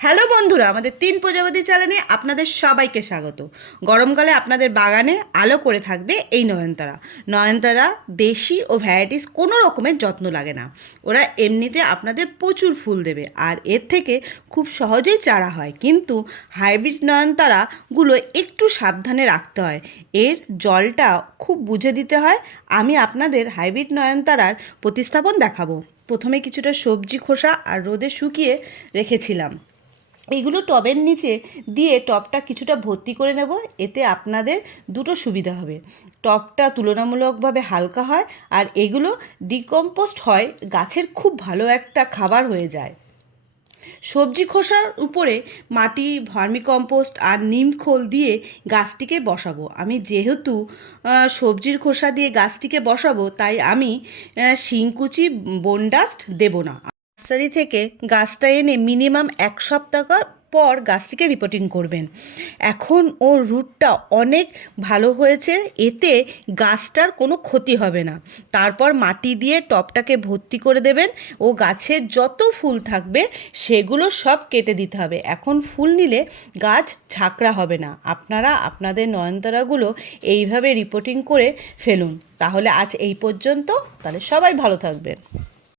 Hello বন্ধুরা, আমাদের তিন প্রজাপতি চ্যানেলে আপনাদের সবাইকে স্বাগত। গরমকালে আপনাদের বাগানে আলো করে থাকবে এই নয়নতারা। নয়নতারা দেশি ও ভ্যারাইটিস কোনো রকমের যত্ন লাগে না। ওরা এমনিতে আপনাদের প্রচুর ফুল দেবে, আর এর থেকে খুব সহজেই চারা হয়। কিন্তু হাইব্রিড নয়নতারাগুলো একটু সাবধানে রাখতে হয়, এর জলটা খুব বুঝে দিতে হয়। আমি আপনাদের হাইব্রিড নয়নতারার প্রতিস্থাপন দেখাবো। প্রথমে কিছুটা সবজি খোসা আর রোদে শুকিয়ে রেখেছিলাম, এগুলো টবের নিচে দিয়ে টবটা কিছুটা ভর্তি করে নেব। এতে আপনাদের দুটো সুবিধা হবে, টবটা তুলনামূলকভাবে হালকা হয় আর এগুলো ডিকম্পোস্ট হয়, গাছের খুব ভালো একটা খাবার হয়ে যায়। সবজি খোসার উপরে মাটি, ভার্মিকম্পোস্ট আর নিম খোল দিয়ে গাছটিকে বসাবো। আমি যেহেতু সবজির খোসা দিয়ে গাছটিকে বসাবো, তাই আমি শিংকুচি, বনডাস্ট দেবো না। নার্সারি থেকে গাছটা এনে মিনিমাম 1 সপ্তাহ পর গাছটিকে রিপোর্টিং করবেন। এখন ওর রুটটা অনেক ভালো হয়েছে, এতে গাছটার কোনো ক্ষতি হবে না। তারপর মাটি দিয়ে টবটাকে ভর্তি করে দেবেন ও গাছের যত ফুল থাকবে সেগুলো সব কেটে দিতে হবে। এখন ফুল নিলে গাছ ঝাঁকড়া হবে না। আপনারা আপনাদের নয়নতারাগুলো এইভাবে রিপোর্টিং করে ফেলুন। তাহলে আজ এই পর্যন্ত, তাহলে সবাই ভালো থাকবেন।